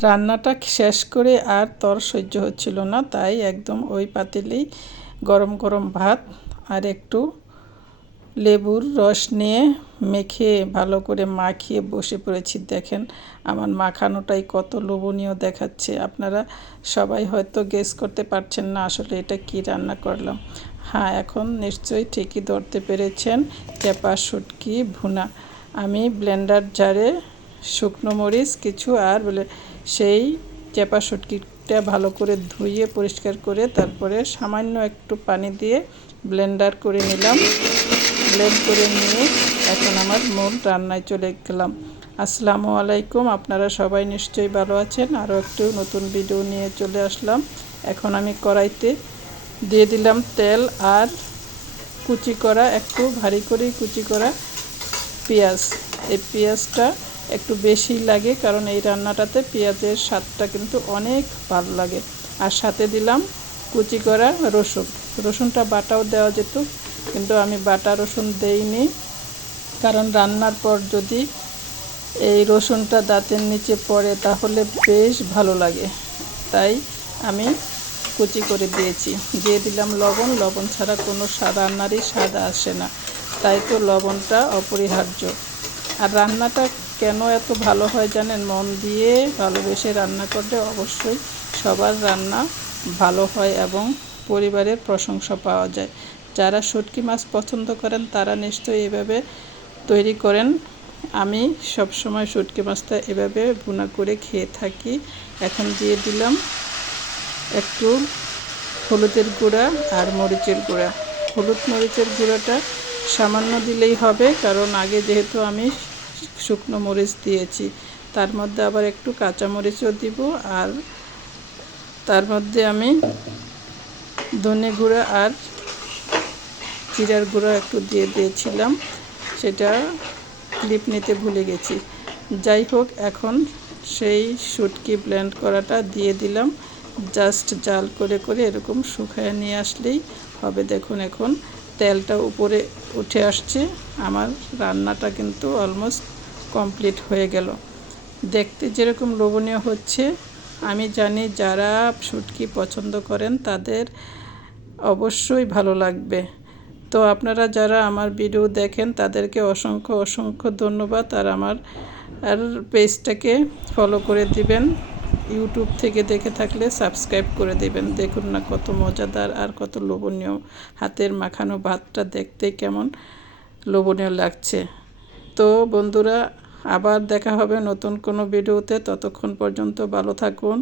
রান্নাটা শেষ করে আর তর সহ্য হচ্ছিল না, তাই একদম ওই পাতিলেই গরম গরম ভাত আর একটু লেবুর রস নিয়ে মেখে ভালো করে মাখিয়ে বসে পড়েছি। দেখেন আমার মাখানোটাই কত লোভনীয় দেখাচ্ছে। আপনারা সবাই হয়তো গেস করতে পারছেন না আসলে এটা কি রান্না করলাম। হ্যাঁ, এখন নিশ্চয়ই ঠিকই ধরতে পেরেছেন, চেপা শুটকি ভুনা। আমি ব্লেন্ডার জারে শুকনো মরিচ কিছু আর সেই চেপা শুটকিটা ভালো করে ধুয়ে পরিষ্কার করে তারপরে সামান্য একটু পানি দিয়ে ব্লেন্ডার করে নিলাম। ব্লেন্ড করে নিয়ে এখন আমার মূল রান্নায় চলে গেলাম। আসসালামু আলাইকুম, আপনারা সবাই নিশ্চয়ই ভালো আছেন। আরও একটু নতুন ভিডিও নিয়ে চলে আসলাম। এখন আমি কড়াইতে দিয়ে দিলাম তেল আর কুচি করা, একটু ভারী করে কুচি করা পেঁয়াজ। এই পেঁয়াজটা একটু বেশি লাগে, কারণ এই রান্নাটাতে পেঁয়াজের স্বাদটা কিন্তু অনেক ভালো লাগে। আর সাথে দিলাম কুচি করা রসুন। রসুনটা বাটাও দেওয়া যেত, কিন্তু আমি বাটা রসুন দেইনি, কারণ রান্নার পর যদি এই রসুনটা দাঁতের নিচে পড়ে তাহলে বেশ ভালো লাগে, তাই আমি কুচি করে দিয়েছি। দিয়ে দিলাম লবণ। লবণ ছাড়া কোনো রান্নারই স্বাদ আসে না, তাই তো লবণটা অপরিহার্য। আর রান্নাটা কেন এত ভালো হয় জানেন? মন দিয়ে ভালোবেসে রান্না করলে অবশ্যই সবার রান্না ভালো হয় এবং পরিবারের প্রশংসা পাওয়া যায়। যারা শুটকি মাছ পছন্দ করেন তারা নিশ্চয়ই এভাবে তৈরি করেন। আমি সবসময় শুটকি মাছটা এভাবে ভুনা করে খেয়ে থাকি। এখন দিয়ে দিলাম একটু হলুদের গুঁড়া আর মরিচের গুঁড়া। হলুদ মরিচের গুঁড়াটা সামান্য দিলেই হবে, কারণ আগে যেহেতু আমি শুকনো মরিচ দিয়েছি। তার মধ্যে আবার একটু কাঁচা মরিচও দিব, আর তার মধ্যে আমি ধনে গুঁড়া আর জিরার গুঁড়া একটু দিয়ে দিয়েছিলাম, সেটা ক্লিপ নিতে ভুলে গেছি। যাই হোক, এখন সেই শুটকি ব্লেন্ড করাটা দিয়ে দিলাম। জাস্ট জাল করে করে এরকম শুকায় নিয়ে আসলেই হবে। দেখুন এখন তেলটা উপরে উঠে আসছে। আমার রান্নাটা কিন্তু অলমোস্ট কমপ্লিট হয়ে গেল। দেখতে যেরকম লোভনীয় হচ্ছে, আমি জানি যারা শুটকি পছন্দ করেন তাদের অবশ্যই ভালো লাগবে। তো আপনারা যারা আমার ভিডিও দেখেন তাদেরকে অসংখ্য অসংখ্য ধন্যবাদ। আর আমার পেজটাকে ফলো করে দিবেন। ইউটিউব থেকে দেখে থাকলে সাবস্ক্রাইব করে দিবেন। দেখুন না কত মজাদার আর কত লোভনীয়। হাতের মাখানো ভাতটা দেখতে কেমন লোভনীয় লাগছে। তো বন্ধুরা, আবার দেখা হবে নতুন কোনো ভিডিওতে। ততক্ষণ পর্যন্ত ভালো থাকুন।